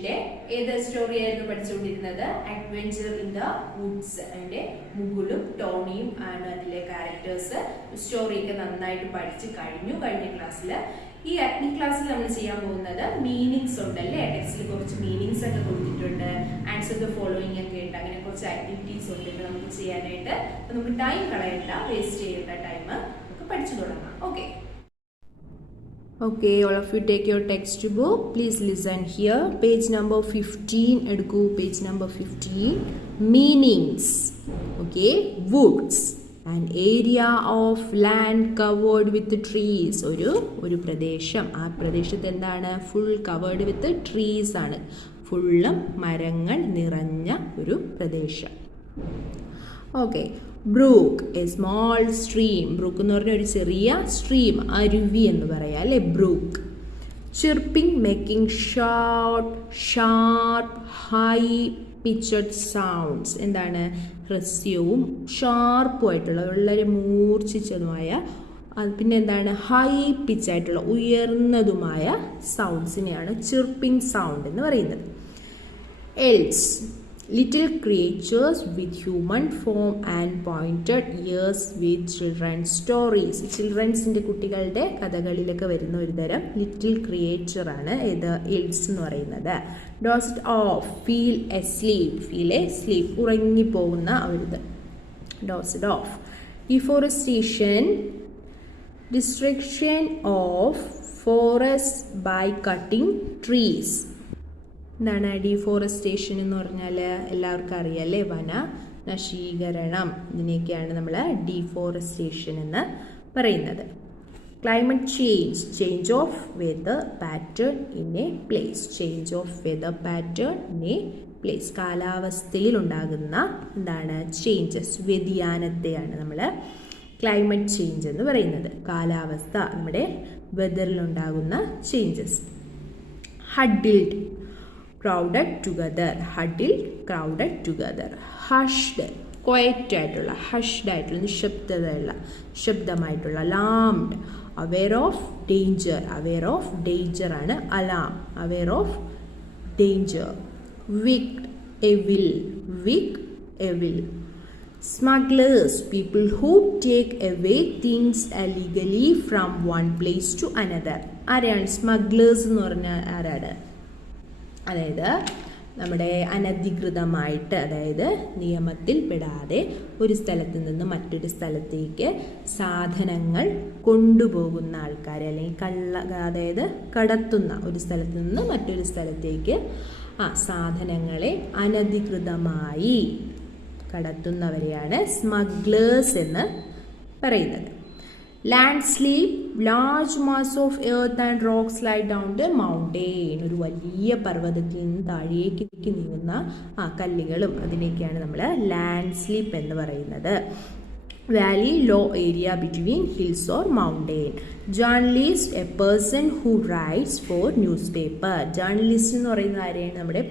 എഡിഷന്റെ ഏത് സ്റ്റോറി ആയിരുന്നു പഠിച്ചുകൊണ്ടിരുന്നത്? Adventure in the woods. അതിന്റെ മുകുളും ടോണിയും ആണ് അതിലെ ക്യാരക്ടേഴ്സ്. സ്റ്റോറിയൊക്കെ നന്നായിട്ട് പഠിച്ചു കഴിഞ്ഞ ക്ലാസ്സിൽ. ഈ ക്ലാസ്സിൽ നമ്മൾ ചെയ്യാൻ പോകുന്നത് മീനിങ്സ് ഉണ്ടല്ലേ, ടെക്സ്റ്റിൽ കുറച്ച് മീനിങ്സ് ഒക്കെ കൊടുത്തിട്ടുണ്ട്, ആൻസർ ദ ഫോളോയിങ് ഒക്കെ ഉണ്ട്, അങ്ങനെ കുറച്ച് ആക്ടിവിറ്റീസ് ഉണ്ട് നമുക്ക് ചെയ്യാനായിട്ട്. അപ്പൊ നമുക്ക് ടൈം കളയണ്ട, വേസ്റ്റ് ചെയ്യേണ്ട ടൈം, നമുക്ക് പഠിച്ചു തുടങ്ങാം. Okay, all of you take your textbook. Please listen here. Page number 15. Edku page number 15. Meanings. Okay, woods. An area of land covered with trees. ഒരു പ്രദേശം. ആ പ്രദേശത്ത് എന്താണ്? ഫുൾ കവേർഡ് വിത്ത് ട്രീസ് ആണ്. ഫുള്ളും മരങ്ങൾ നിറഞ്ഞ ഒരു പ്രദേശം. Okay. Brook, A small stream. Brook എന്ന് പറഞ്ഞാൽ ഒരു ചെറിയ സ്ട്രീം, അരുവി എന്ന് പറയാം അല്ലേ, brook. Chirping, making sharp high pitched sounds. എന്താണ്? ഹ്രസ്യവും ഷാർപ്പും ആയിട്ടുള്ള വളരെ മൂർച്ഛിച്ചതുമായ, പിന്നെ എന്താണ്? ഹൈ പിച്ചായിട്ടുള്ള ഉയർന്നതുമായ സൗണ്ട്സിനെയാണ് ചിർപ്പിംഗ് സൗണ്ട് എന്ന് പറയുന്നത്. Else, little creatures with human form and pointed ears with children's stories. ചിൽഡ്രൻസിൻ്റെ കുട്ടികളുടെ കഥകളിലൊക്കെ വരുന്ന ഒരു തരം ലിറ്റിൽ ക്രിയേച്ചർ ആണ് ഇത് എൽസ് എന്ന് പറയുന്നത്. Dozed off, fall asleep, ഉറങ്ങിപ്പോകുന്ന ഒരിത്. Dozed off. Deforestation, destruction of forest by cutting trees. എന്താണ് ഡീഫോറസ്റ്റേഷൻ എന്ന് പറഞ്ഞാൽ? എല്ലാവർക്കും അറിയാമല്ലേ, വന നശീകരണം. ഇതിനെയൊക്കെയാണ് നമ്മൾ ഡീഫോറസ്റ്റേഷൻ എന്ന് പറയുന്നത്. Climate change, change of weather pattern in a place. Change of weather pattern in a place. കാലാവസ്ഥയിൽ ഉണ്ടാകുന്ന എന്താണ്? ചേഞ്ചസ്, വ്യതിയാനത്തെയാണ് നമ്മൾ ക്ലൈമറ്റ് ചേഞ്ച് എന്ന് പറയുന്നത്. കാലാവസ്ഥ, നമ്മുടെ വെതറിലുണ്ടാകുന്ന changes. ഹഡിൽഡ്, crowded together. Huddled, crowded together. Hushed, quiet ആയിട്ടുള്ള, hushed ആയിട്ടുള്ള, നിശബ്ദതയുള്ള, ശബ്ദമായിട്ടുള്ള. Alarmed, aware of danger. Aware of danger ആണ് alarm. Aware of danger. Wicked, evil. Smugglers, people who take away things illegally from one place to another. ആരാണ് smugglers എന്ന് പറഞ്ഞാൽ? ആരാണ്? അതായത് നമ്മുടെ അനധികൃതമായിട്ട്, അതായത് നിയമത്തിൽ പെടാതെ ഒരു സ്ഥലത്ത് നിന്ന് മറ്റൊരു സ്ഥലത്തേക്ക് സാധനങ്ങൾ കൊണ്ടുപോകുന്ന ആൾക്കാർ, അല്ലെങ്കിൽ അതായത് കടത്തുന്ന, ഒരു സ്ഥലത്ത് നിന്ന് മറ്റൊരു സ്ഥലത്തേക്ക് സാധനങ്ങളെ അനധികൃതമായി കടത്തുന്നവരെയാണ് സ്മഗ്ലേഴ്സ് എന്ന് പറയുന്നത്. Landslip, large mass of earth and rock slide down the mountain. ഒരു വലിയ പർവ്വതത്തിൽ നിന്ന് താഴേക്ക് നീങ്ങുന്ന കല്ലുകളും അതിനെയൊക്കെയാണ് നമ്മൾ ലാൻഡ്സ്ലീപ്പ് എന്ന് പറയുന്നത്. Valley, low area between hills or mountain. Journalist, a person who writes for newspaper. Journalist എന്ന് പറയുന്ന ആരെയാണ്? നമ്മുടെ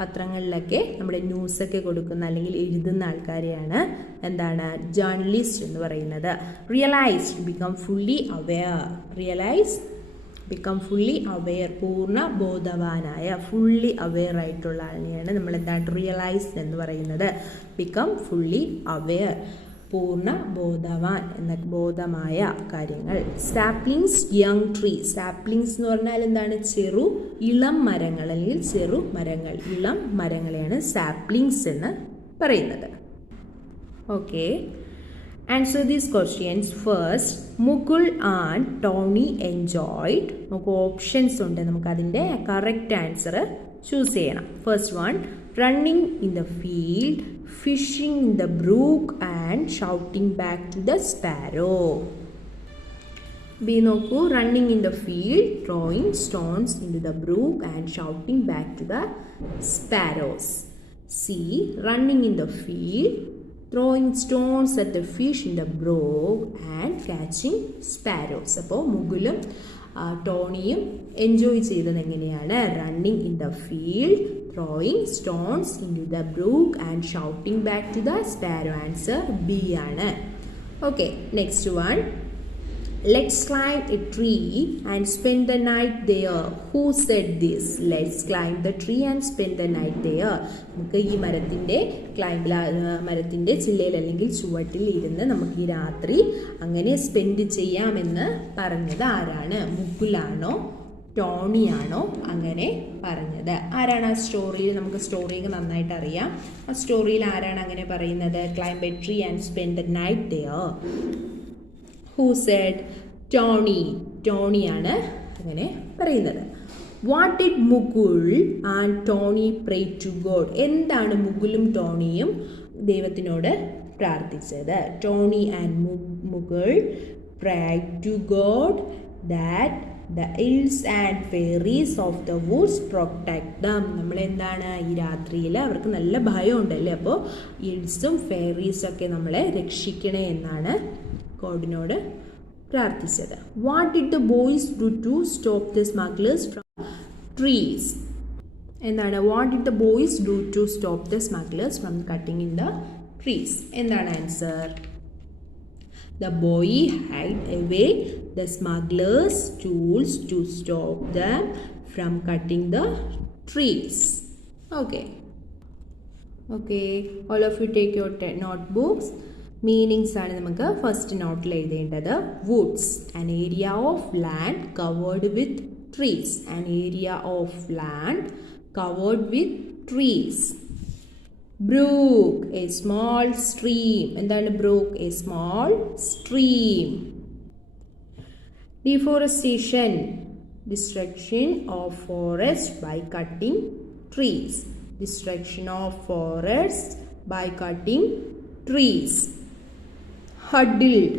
പത്രങ്ങളിലൊക്കെ നമ്മുടെ ന്യൂസൊക്കെ കൊടുക്കുന്ന അല്ലെങ്കിൽ എഴുതുന്ന ആൾക്കാരെയാണ് എന്താണ് ജേർണലിസ്റ്റ് എന്ന് പറയുന്നത്. Realised, become fully aware. പൂർണ്ണ ബോധവാനായ, ഫുള്ളി അവെയർ ആയിട്ടുള്ള ആളിനെയാണ് നമ്മൾ എന്താണ് റിയലൈസ്ഡ് എന്ന് പറയുന്നത്. ബിക്കം ഫുള്ളി അവെയർ, പൂർണ്ണ ബോധവാൻ എന്ന ബോധമായ കാര്യങ്ങൾ. Saplings, young tree. സാപ്ലിങ്സ് എന്ന് പറഞ്ഞാൽ എന്താണ്? ഇളം മരങ്ങൾ അല്ലെങ്കിൽ ചെറുമരങ്ങൾ, ഇളം മരങ്ങളെയാണ് സാപ്ലിങ്സ് എന്ന് പറയുന്നത്. Okay, answer these questions. First, Mukul and Tony enjoyed. നമുക്ക് ഓപ്ഷൻസ് ഉണ്ട്, നമുക്ക് അതിൻ്റെ കറക്റ്റ് ആൻസർ ചൂസ് ചെയ്യണം. First one, running in the field, fishing in the brook and shouting back to the sparrow. B നോക്കൂ, running in the field, throwing stones into the brook and shouting back to the sparrows. C, running in the field, throwing stones at the fish in the brook and catching sparrows. അപ്പോൾ മുകുലും ടോണിയും enjoy ചെയ്തത് എങ്ങനെയാണ്? Running in the field, throwing stones into the brook and shouting back to the sparrow. Answer B ആണ്. Okay, next one. Let's climb a tree and spend the night there. Who said this? Let's climb the tree and spend the night there. നമുക്ക് ഈ മരത്തിൻ്റെ ചില്ലയിൽ അല്ലെങ്കിൽ ചുവട്ടിൽ ഇരുന്ന് നമുക്ക് ഈ രാത്രി അങ്ങനെ സ്പെൻഡ് ചെയ്യാമെന്ന് പറഞ്ഞത് ആരാണ്? മുകുലാണോ ടോണിയാണോ അങ്ങനെ പറഞ്ഞത്? ആരാണ് ആ സ്റ്റോറിയിൽ? നമുക്ക് സ്റ്റോറിയൊക്കെ നന്നായിട്ട് അറിയാം. ആ സ്റ്റോറിയിൽ ആരാണ് അങ്ങനെ പറയുന്നത്? Climb a tree and spend the night there. Who said? Tony. ടോണിയാണ് അങ്ങനെ പറയുന്നത്. What did Mukul and Tony pray to God? എന്താണ് മുകുലും ടോണിയും ദൈവത്തിനോട് പ്രാർത്ഥിച്ചത്? Tony and Mukul prayed to God that the elves and fairies of the woods protect them. നമ്മളെന്താണ് ഈ രാത്രിയിൽ അവർക്ക് നല്ല ഭയം ഉണ്ടല്ലേ, അപ്പോൾ എൽസും ഫെയറീസൊക്കെ നമ്മളെ രക്ഷിക്കണേ എന്നാണ് ഗോഡിനോട് പ്രാർത്ഥിച്ചത്. What did the boys do to stop the smugglers from trees? എന്താണ് what did the boys do to stop the smugglers from cutting in the trees? എന്താണ് answer? The boy hid away the smugglers' tools to stop them from cutting the trees. Okay, all of you take your notebooks. Meanings ആണ് നമുക്ക് first നോട്ടിൽ എഴുതേണ്ടത്. woods, an area of land covered with trees. An area of land covered with trees. Brook, a small stream. എന്താണ് brook? A small stream. Deforestation, destruction of forest by cutting trees. Destruction of forests by cutting trees. Huddled,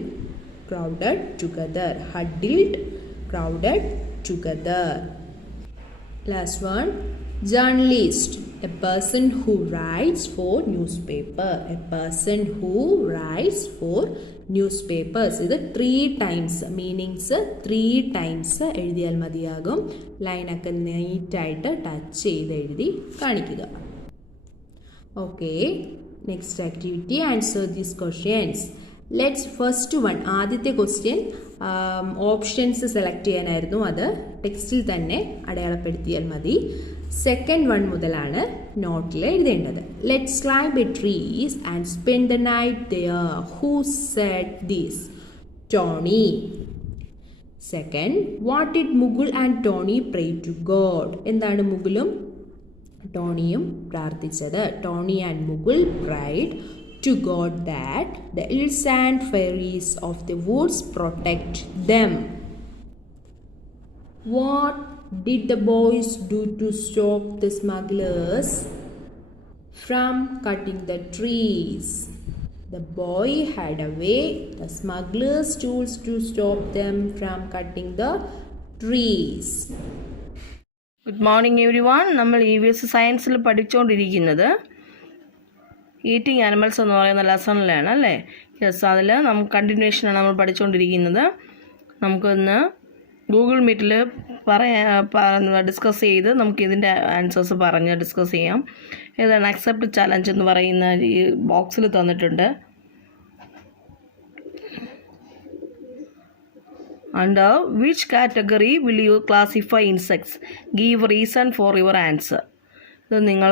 crowded together. Huddled, crowded together. Last one, journalist, a person who writes for newspaper. A person who writes for newspapers. ഇത് 3 times meanings 3 times എഴുതിയാൽ മതിയാകും. ലൈനൊക്കെ നീറ്റായിട്ട് touch ചെയ്ത് എഴുതി കാണിക്കുക. Okay, next activity, answer these questions. Let's first one, ആദ്യത്തെ question options select ചെയ്യാനായിരുന്നു, അത് ടെക്സ്റ്റിൽ തന്നെ അടയാളപ്പെടുത്തിയാൽ മതി. സെക്കൻഡ് വൺ മുതലാണ് നോട്ടിൽ എഴുതേണ്ടത്. Let's climb a trees and spend the night there. Who said this? Tony. Second, what did Mukul and Tony pray to God? എന്താണ് മുകുലും ടോണിയും പ്രാർത്ഥിച്ചത്? Tony and Mukul prayed to God that the elves and fairies of the woods protect them. What did the boys do to stop the smugglers from cutting the trees? The boy had away the smugglers' tools to stop them from cutting the trees. Good morning every one. നമ്മൾ EVS സയൻസിൽ പഠിച്ചുകൊണ്ടിരിക്കുന്നത് eating animals എന്ന് പറയുന്ന ലെസണിലാണ് അല്ലേ? Yes, അതിൽ നമുക്ക് കണ്ടിന്യൂഷനാണ് നമ്മൾ പഠിച്ചുകൊണ്ടിരിക്കുന്നത്. നമുക്കൊന്ന് ഗൂഗിൾ മീറ്റിൽ ഡിസ്കസ് ചെയ്ത് നമുക്ക് ഇതിൻ്റെ ആൻസേഴ്സ് പറഞ്ഞ് ഡിസ്കസ് ചെയ്യാം. ഏതാണ് അക്സെപ്റ്റ് ചലഞ്ച് എന്ന് പറയുന്ന ഈ ബോക്സിൽ തന്നിട്ടുണ്ട്. Under which category will you classify insects? Give reason for your answer. ഇത് നിങ്ങൾ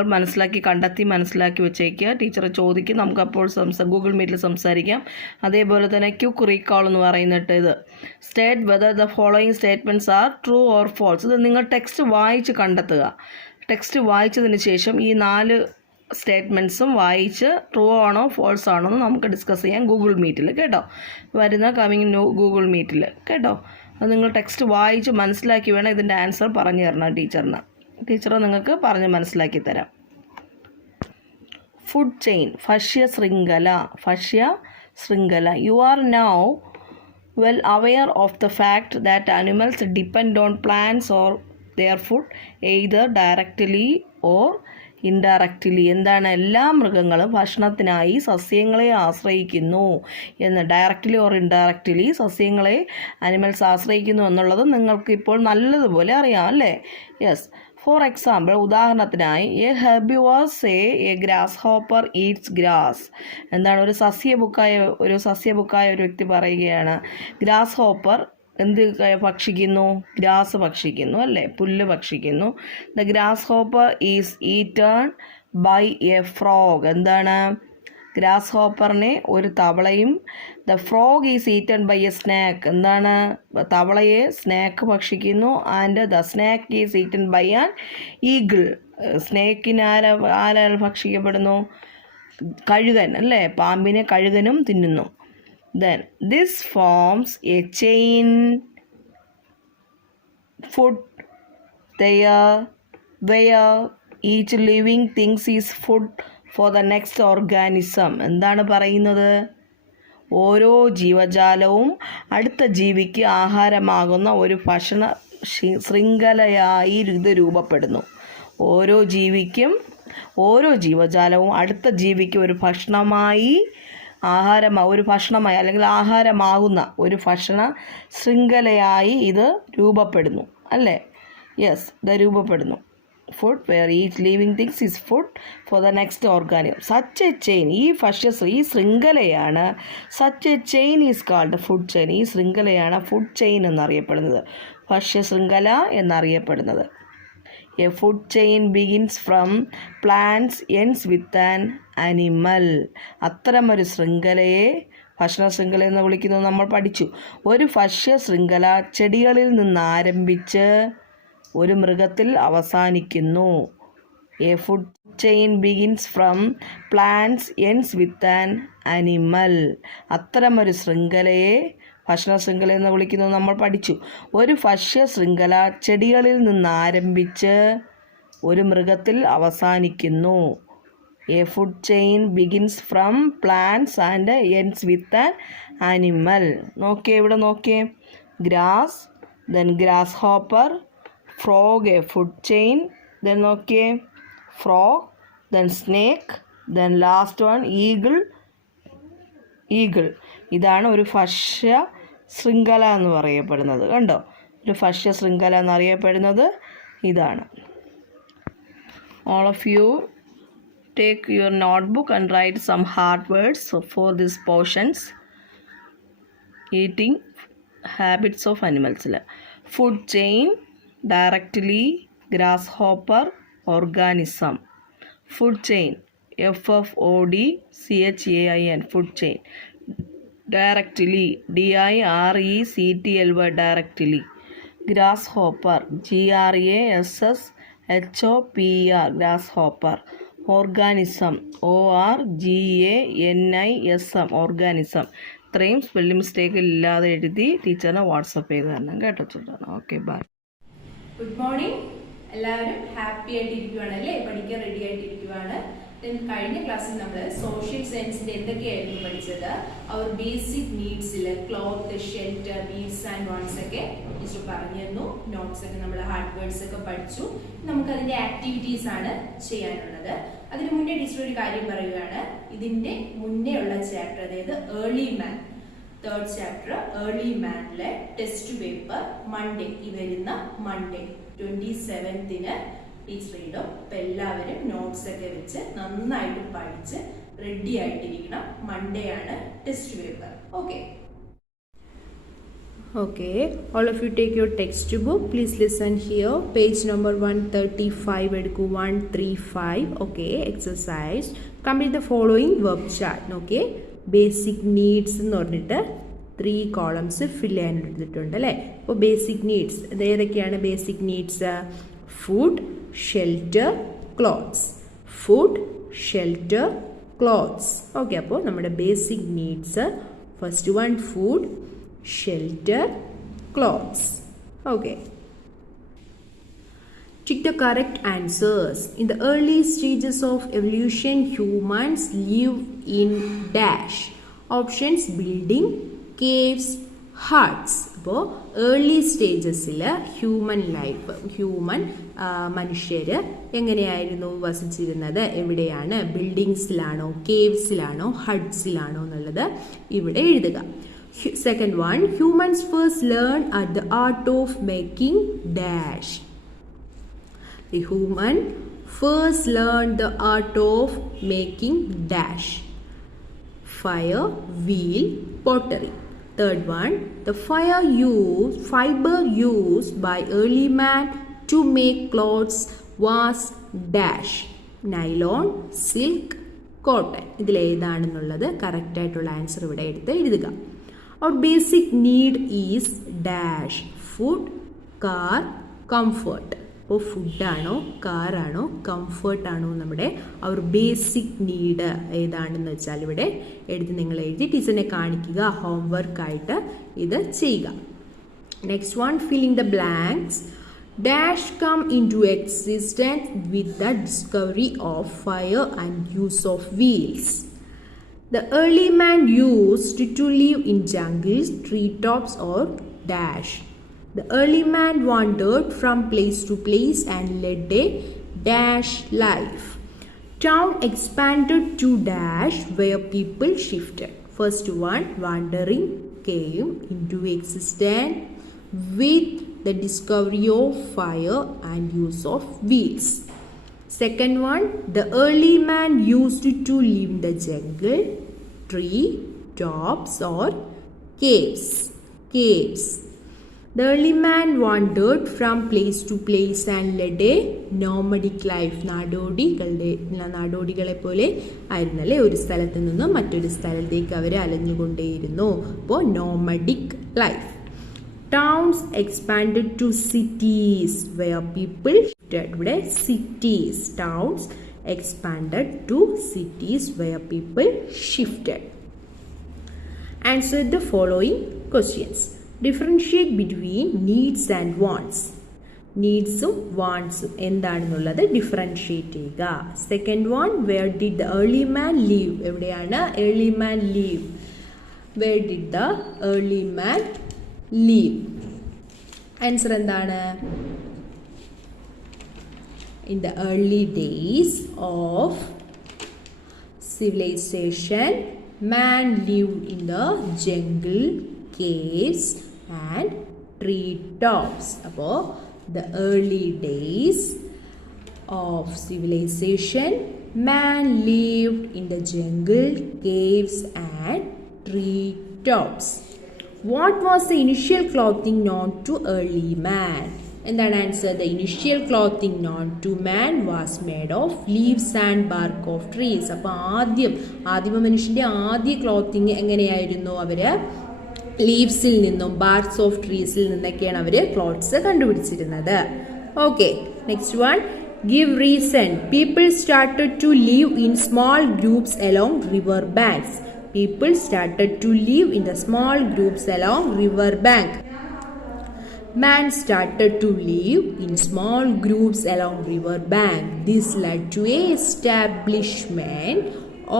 കണ്ടെത്തി മനസ്സിലാക്കി വെച്ചേക്കുക. ടീച്ചറെ ചോദിക്കും, നമുക്കപ്പോൾ ഗൂഗിൾ മീറ്റിൽ സംസാരിക്കാം. അതേപോലെ തന്നെ ക്വിക്ക് റീകോൾ എന്ന് പറയുന്നിട്ട് ഇത് state whether the following statements are true or false. ഇത് നിങ്ങൾ ടെക്സ്റ്റ് വായിച്ച് കണ്ടെത്തുക. ടെക്സ്റ്റ് വായിച്ചതിന് ശേഷം ഈ 4 സ്റ്റേറ്റ്മെൻറ്റ്സും വായിച്ച് ട്രൂ ആണോ ഫോൾസ് ആണോ എന്ന് നമുക്ക് ഡിസ്കസ് ചെയ്യാം ഗൂഗിൾ മീറ്റിൽ കേട്ടോ. വരുന്ന ഗൂഗിൾ മീറ്റിൽ കേട്ടോ. അത് നിങ്ങൾ ടെക്സ്റ്റ് വായിച്ച് മനസ്സിലാക്കി വേണം ഇതിൻ്റെ ആൻസർ പറഞ്ഞു തരണം ടീച്ചറിന്. ടീച്ചർ നിങ്ങൾക്ക് പറഞ്ഞ് മനസ്സിലാക്കി തരാം. ഫുഡ് ചെയിൻ, ഭക്ഷ്യ ശൃംഖല. You are now well aware of the fact that animals depend on plants or there food either directly or indirectly. എന്താണ്? എല്ലാ മൃഗങ്ങളും ഭക്ഷണത്തിനായി സസ്യങ്ങളെ ആശ്രയിക്കുന്നു എന്ന്. ഡയറക്റ്റ്ലി ഓർ ഇൻഡയറക്റ്റ്ലി സസ്യങ്ങളെ ആനിമൽസ് ആശ്രയിക്കുന്നു എന്നുള്ളത് നിങ്ങൾക്ക് ഇപ്പോൾ നല്ലതുപോലെ അറിയാം അല്ലേ? യെസ്. ഫോർ എക്സാമ്പിൾ, ഉദാഹരണത്തിനായി, A herbivore say A grass hopper Eats grass. എന്താണ് ഒരു സസ്യബുക്കായ ഒരു വ്യക്തി പറയുകയാണ്, ഗ്രാസ് ഹോപ്പർ എന്ത് ഭക്ഷിക്കുന്നു? ഗ്രാസ് ഭക്ഷിക്കുന്നു അല്ലേ, പുല്ല് ഭക്ഷിക്കുന്നു. The grasshopper is eaten by a frog. എന്താണ്? ഗ്രാസ് ഹോപ്പറിനെ ഒരു തവളയും, the frog is eaten by a snake. എന്താണ്? തവളയെ സ്നാക്ക് ഭക്ഷിക്കുന്നു. And the snake is eaten by an eagle. സ്നേക്കിന് ആരാൽ ഭക്ഷിക്കപ്പെടുന്നു? കഴുകൻ അല്ലേ, പാമ്പിനെ കഴുകനും തിന്നുന്നു. Then this forms a chain food where each living things is food for the next organism. എന്താണ് പറയുന്നത്? ഓരോ ജീവജാലവും അടുത്ത ജീവിക്ക് ആഹാരമാകുന്ന ഒരു ഭക്ഷണ ശൃംഖലയായി ഇത് രൂപപ്പെടുന്നു. ഓരോ ജീവജാലവും അടുത്ത ജീവിക്ക് ഒരു ഭക്ഷണമായി അല്ലെങ്കിൽ ആഹാരമാകുന്ന ഒരു ഭക്ഷണ ശൃംഖലയായി ഇത് രൂപപ്പെടുന്നു അല്ലേ? യെസ്, ഇത് രൂപപ്പെടുന്നു. Food where each living things is food for the next organism. Such a chain, ഈ ശൃംഖലയാണ്, such a chain is called food chain. ഈ ശൃംഖലയാണ് ഫുഡ് ചെയിൻ എന്നറിയപ്പെടുന്നത്, ഭക്ഷ്യശൃംഖല എന്നറിയപ്പെടുന്നത്. A food chain begins from plants, ends with an animal. അത്തരമൊരു ശൃംഖലയെ ഭക്ഷണ ശൃംഖല എന്ന് വിളിക്കുന്നത് നമ്മൾ പഠിച്ചു. ഒരു ഭക്ഷ്യ ശൃംഖല ചെടികളിൽ നിന്ന് ആരംഭിച്ച് ഒരു മൃഗത്തിൽ അവസാനിക്കുന്നു. A food chain begins from plants, ends with an animal. അത്തരമൊരു ശൃംഖലയെ ഭക്ഷണ ശൃംഖല എന്ന് വിളിക്കുന്നത് നമ്മൾ പഠിച്ചു. ഒരു ഭക്ഷ്യ ശൃംഖല ചെടികളിൽ നിന്ന് ആരംഭിച്ച് ഒരു മൃഗത്തിൽ അവസാനിക്കുന്നു. A food chain begins from plants and ends with an animal. ഇവിടെ നോക്കിയേ, grass, then grasshopper, frog, a food chain, then നോക്കിയേ frog, then snake, then last one eagle. ഇതാണ് ഒരു ഭക്ഷ്യ ശൃംഖല എന്ന് പറയപ്പെടുന്നത്. കണ്ടോ, ഒരു ഭക്ഷ്യ ശൃംഖല എന്നറിയപ്പെടുന്നത് ഇതാണ്. All of you take your notebook and write some hard words for these portions. Eating habits of animals. Food chain, directly, grasshopper, organism. Food chain, FFODCHAIN, food chain. Directly, DIRECTLY, directly. Grasshopper, GRASSHOPPER, grasshopper. Organism, ORGANISM, organism. ഇത്രയും spelling mistake ഇല്ലാതെ എഴുതി ടീച്ചറിനെ WhatsApp ചെയ്ത് തരണം കേട്ടോ ചുട്ടാണ്. Okay, bye. Good morning. എല്ലാവരും happy ആയിട്ടിരിക്കുവാണ് അല്ലേ? പഠിക്കാൻ റെഡി ആയിട്ടിരിക്കുവാണ്. കഴിഞ്ഞ ക്ലാസ്സിൽ നമ്മൾ സോഷ്യൽ സയൻസിന്റെ എന്തൊക്കെയായിരുന്നു പഠിച്ചത്? അവർ ബേസിക് നീഡ്സിൽ cloth, shelter, needs and wants ഒക്കെ ടീച്ചർ പറഞ്ഞിരുന്നു. നോട്ട്സ് ഒക്കെ നമ്മൾ ഹാർഡ് വേർഡ്സ് ഒക്കെ പഠിച്ചു. നമുക്ക് അതിന്റെ ആക്ടിവിറ്റീസ് ആണ് ചെയ്യാനുള്ളത്. അതിന് മുന്നേ ടീച്ചർ ഒരു കാര്യം പറയുകയാണ്. ഇതിന്റെ മുന്നേ ഉള്ള ചാപ്റ്റർ, അതായത് early man, 3rd chapter early മാനിലെ ടെസ്റ്റ് പേപ്പർ മൺഡേ, ഈ വരുന്ന മൺഡേ 27th ടീച്ചർ ഇടും. അപ്പൊ എല്ലാവരും നോട്ട്സ് ഒക്കെ വെച്ച് നന്നായിട്ട് പഠിച്ച് റെഡി ആയിട്ടിരിക്കണം. മൺഡേ ആണ് test paper. Okay, all of you take your textbook. Please listen here. Page number 135 എടുക്കൂ. 135. Okay, exercise. Complete the following verb chart. Okay, basic needs എന്ന് പറഞ്ഞിട്ട് 3 columns fill ചെയ്യാൻ എടുത്തിട്ടുണ്ട് അല്ലേ? അപ്പോൾ ബേസിക് നീഡ്സ് ഏതൊക്കെയാണ്? Basic needs food, shelter, clothes. Food, shelter, clothes. Okay, അപ്പോൾ നമ്മുടെ basic needs first one food, shelter, clothes. Okay. Tick the correct answers. In the early stages of evolution, humans live in dash. Options: building, caves, huts. അപ്പോൾ early സ്റ്റേജസിൽ മനുഷ്യർ എങ്ങനെയായിരുന്നു വസിച്ചിരുന്നത്? എവിടെയാണ്? ബിൽഡിങ്സിലാണോ, കേവ്സിലാണോ, ഹട്ട്സിലാണോ എന്നുള്ളത് ഇവിടെ എഴുതുക. Second one, humans first learned at the art of making dash. The human first learned the art of making dash. Fire, wheel, pottery. Third one, the fiber used by early man to make clothes was dash. Nylon, silk, cotton. ഇതിൽ ഏതാണെന്നുള്ളത് correct ആയിട്ടുള്ള answer ഇവിടെ എടുത്ത് എഴുതുക. Our basic need is dash. Food, car, comfort. അപ്പോൾ ഫുഡാണോ, കാറാണോ, കംഫർട്ടാണോ നമ്മുടെ അവർ basic need ഏതാണെന്ന് വെച്ചാൽ ഇവിടെ എടുത്ത് നിങ്ങൾ എഴുതി ടീച്ചറിനെ കാണിക്കുക, ഹോംവർക്കായിട്ട് ഇത് ചെയ്യുക. Next one, filling the blanks. Dash come into existence with the discovery of fire and use of wheels. The early man used to live in jungles, treetops or dash. The early man wandered from place to place and led a dash life. Town expanded to dash where people shifted. First one, wandering, came into existence with the discovery of fire and use of wheels. Second one, the early man used to live in the jungle, tree, tops or caves. The early man wandered from place to place and led a nomadic life. നാടോടികളെ പോലെ ആയിരുന്നല്ലേ, ഒരു സ്ഥലത്ത് നിന്നും മറ്റൊരു സ്ഥലത്തേക്ക് അവർ അലഞ്ഞുകൊണ്ടേയിരുന്നു. അപ്പോൾ നോമഡിക് life. Towns expanded to cities where people shifted. ഇവിടെ cities, towns expanded to cities where people shifted. Answer the following questions. Differentiate between needs and wants. നീഡ്സും വാണ്ട്സും എന്താണെന്നുള്ളത് ഡിഫറൻഷിയേറ്റ് ചെയ്യുക. Second one, where did the early man live. എവിടെയാണ് early man live? Where did the early man live? Answer എന്താണ്? In the early days of civilization, man lived in the jungle, caves and treetops. അപ്പോൾ the early days of civilization, man lived in the jungle, caves and treetops. What was the initial clothing known to early man? എന്താണ് answer? The initial clothing known to man was made of leaves and bark of trees. അപ്പോൾ ആദിമ മനുഷ്യൻ്റെ ആദ്യ clothing എങ്ങനെയായിരുന്നു? അവർ ലീവ്സിൽ നിന്നും barks of ട്രീസിൽ നിന്നൊക്കെയാണ് അവർ ക്ലോത്ത്സ് കണ്ടുപിടിച്ചിരുന്നത്. Okay, next one, give reason. People started to live in small groups along river banks. People started to live in the small groups along river bank. Man started to live in small groups along river bank. This led to a establishment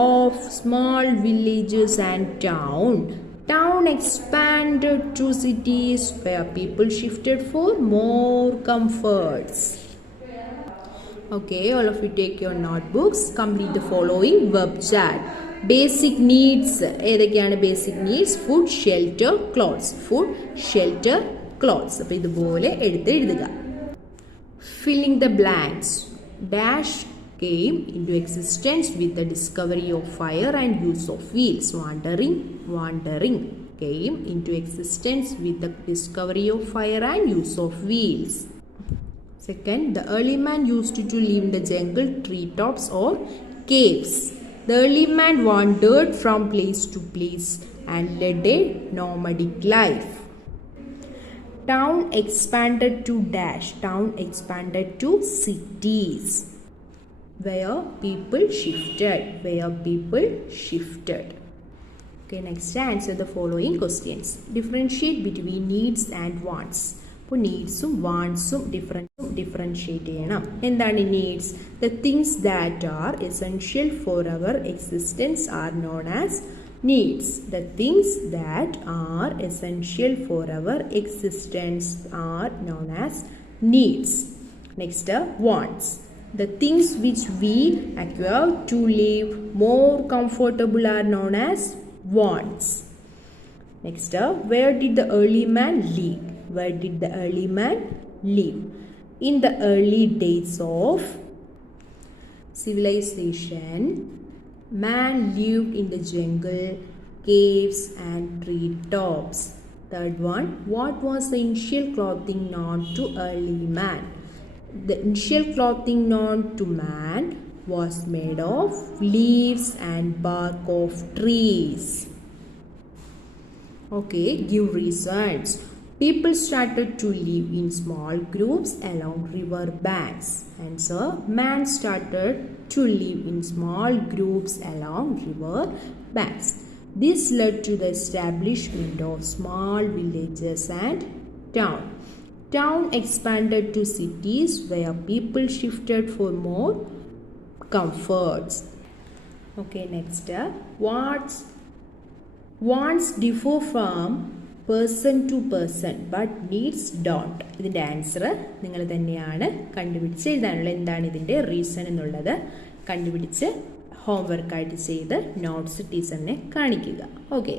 of small villages and town expanded to cities where people shifted for more comforts. Okay, all of you take your notebooks, complete the following verb chat. Basic needs ഏതൊക്കെയാണ്? Basic needs food, shelter, clothes. Food, shelter, clothes. അപ്പോൾ ഇതുപോലെ എഴുതുക. Filling the blanks. Dash came into existence with the discovery of fire and use of wheels. Wandering came into existence with the discovery of fire and use of wheels. Second, the early man used to live in the jungle, treetops or caves. The early man wandered from place to place and led a nomadic life. Town expanded to dash. Town expanded to cities where people shifted. Okay, next answer the following questions. Differentiate between needs and wants. അപ്പോൾ നീഡ്സും വാണ്ട്സും differentiate ചെയ്യണം. എന്താണ് needs? The things that are essential for our existence are known as needs. The things that are essential for our existence are known as needs. Next, wants. The things which we acquire to live more comfortable are known as wants. Next, where did the early man live? Where did the early man live? In the early days of civilization, man lived in the jungle, caves and treetops. Third one, what was the initial clothing known to early man? The initial clothing known to man was made of leaves and bark of trees. Okay, give reasons. People started to live in small groups along river banks. Answer, man started to live in small groups along river banks. This led to the establishment of small villages and towns. Town expanded to cities where people shifted for more comforts. Okay, next. Wants differ from person to person but needs don't. ഇതിൻ്റെ answer നിങ്ങൾ തന്നെയാണ് കണ്ടുപിടിച്ച് എഴുതാനുള്ള. എന്താണ് ഇതിൻ്റെ reason എന്നുള്ളത് കണ്ടുപിടിച്ച് ഹോംവർക്കായിട്ട് ചെയ്ത് നോട്ട്സ് ടീച്ചറിനെ കാണിക്കുക. ഓക്കെ.